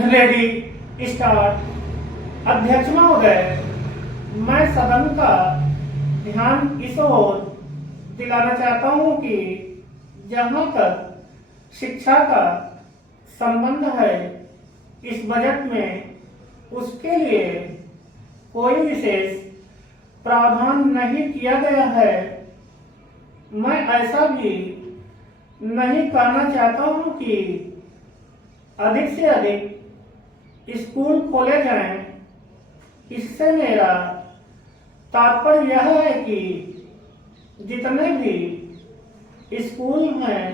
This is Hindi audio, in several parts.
Ready start. अध्यक्ष महोदय, मैं सदन का ध्यान इस ओर दिलाना चाहता हूं कि जहां तक शिक्षा का संबंध है, इस बजट में उसके लिए कोई विशेष प्रावधान नहीं किया गया है। मैं ऐसा भी नहीं कहना चाहता हूं कि अधिक से अधिक स्कूल खोले जाएं। इससे मेरा तात्पर्य यह है कि जितने भी स्कूल हैं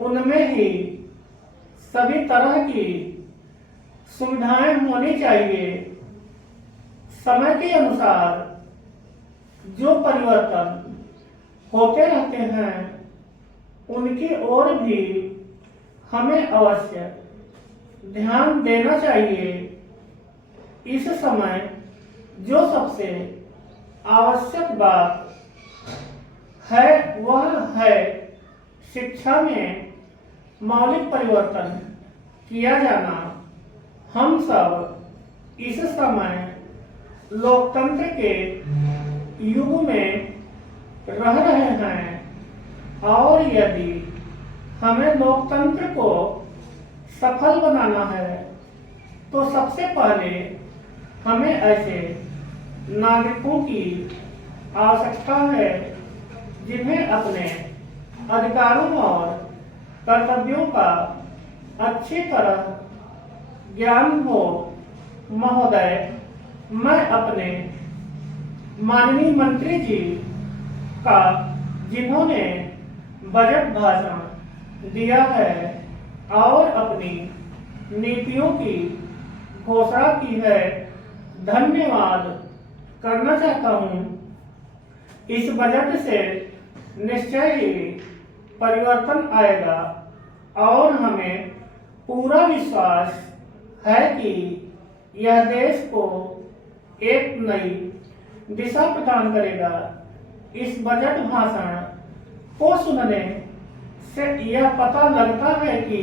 उनमें ही सभी तरह की सुविधाएं होनी चाहिए। समय के अनुसार जो परिवर्तन होते रहते हैं उनकी ओर भी हमें अवश्य ध्यान देना चाहिए। इस समय जो सबसे आवश्यक बात है वह है शिक्षा में मौलिक परिवर्तन किया जाना। हम सब इस समय लोकतंत्र के युग में रह रहे हैं और यदि हमें लोकतंत्र को सफल बनाना है तो सबसे पहले हमें ऐसे नागरिकों की आवश्यकता है जिन्हें अपने अधिकारों और कर्तव्यों का अच्छी तरह ज्ञान हो। महोदय, मैं अपने माननीय मंत्री जी का, जिन्होंने बजट भाषण दिया है और अपनी नीतियों की घोषणा की है, धन्यवाद करना चाहता हूं। इस बजट से निश्चय ही परिवर्तन आएगा और हमें पूरा विश्वास है कि यह देश को एक नई दिशा प्रदान करेगा। इस बजट भाषण को सुनने से यह पता लगता है कि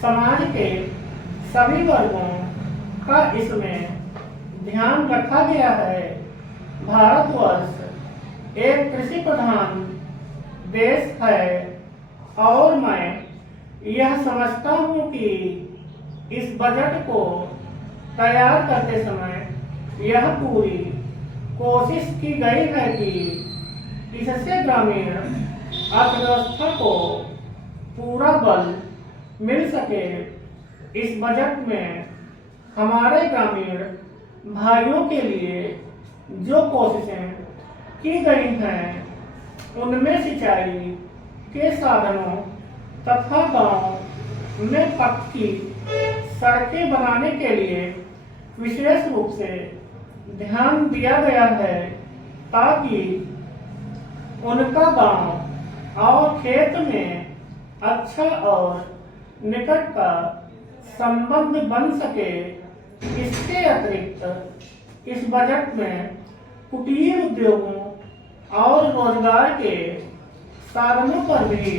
समाज के सभी वर्गों का इसमें ध्यान रखा गया है। भारतवर्ष एक कृषि प्रधान देश है और मैं यह समझता हूं कि इस बजट को तैयार करते समय यह पूरी कोशिश की गई है कि इससे ग्रामीण अर्थव्यवस्था को पूरा बल मिल सके। इस बजट में हमारे ग्रामीण भाइयों के लिए जो कोशिशें की गई हैं उनमें सिंचाई के साधनों तथा गांव में पक्की सड़कें बनाने के लिए विशेष रूप से ध्यान दिया गया है ताकि उनका गांव और खेत में अच्छा और निकट का संबंध बन सके। इसके अतिरिक्त इस बजट में कुटीर उद्योगों और रोजगार के साधनों पर भी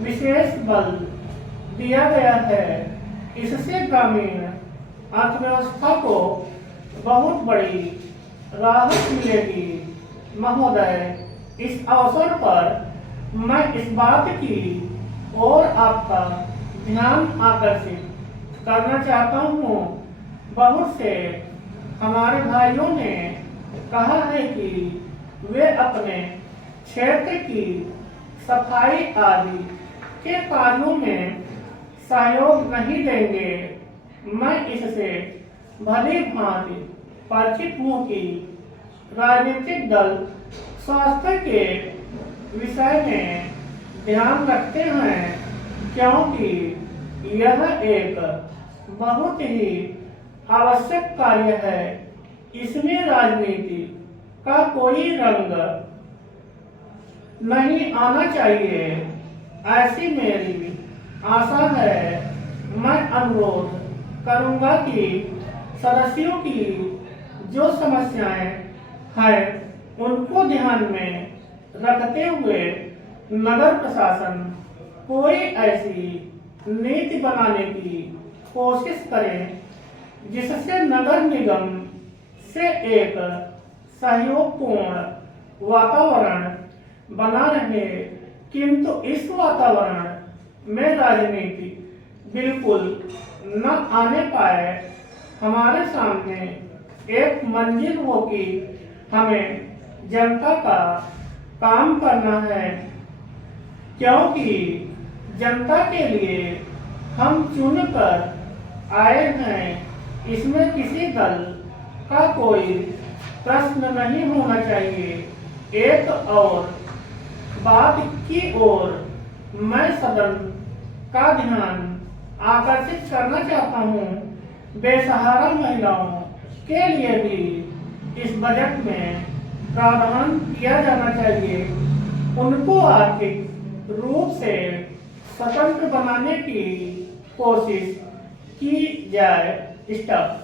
विशेष बल दिया गया है। इससे ग्रामीण अर्थव्यवस्था को बहुत बड़ी राहत मिलेगी। महोदय, इस अवसर पर मैं इस बात की ओर आपका ध्यान आकर्षित करना चाहता हूँ। बहुत से हमारे भाइयों ने कहा है कि वे अपने क्षेत्र की सफाई आदि के कार्यों में सहयोग नहीं देंगे। मैं इससे भली भांति परिचित हूँ कि राजनीतिक दल स्वास्थ्य के विषय में ध्यान रखते हैं क्योंकि यह एक बहुत ही आवश्यक कार्य है। इसमें राजनीति का कोई रंग नहीं आना चाहिए, ऐसी मेरी आशा है। मैं अनुरोध करूंगा कि सदस्यों की जो समस्याएं हैं उनको ध्यान में रखते हुए नगर प्रशासन कोई ऐसी नीति बनाने की कोशिश करें जिससे नगर निगम से एक सहयोगपूर्ण वातावरण बना रहे, किंतु इस वातावरण में राजनीति बिल्कुल न आने पाए। हमारे सामने एक मंजिल हो कि हमें जनता का काम करना है, क्योंकि जनता के लिए हम चुनकर आए हैं। इसमें किसी दल का कोई प्रश्न नहीं होना चाहिए। एक और बात की ओर मैं सदन का ध्यान आकर्षित करना चाहता हूँ। बेसहारा महिलाओं के लिए भी इस बजट में प्रावधान किया जाना चाहिए। उनको आर्थिक रूप से स्वतंत्र बनाने की कोशिश की जाए। स्टॉप।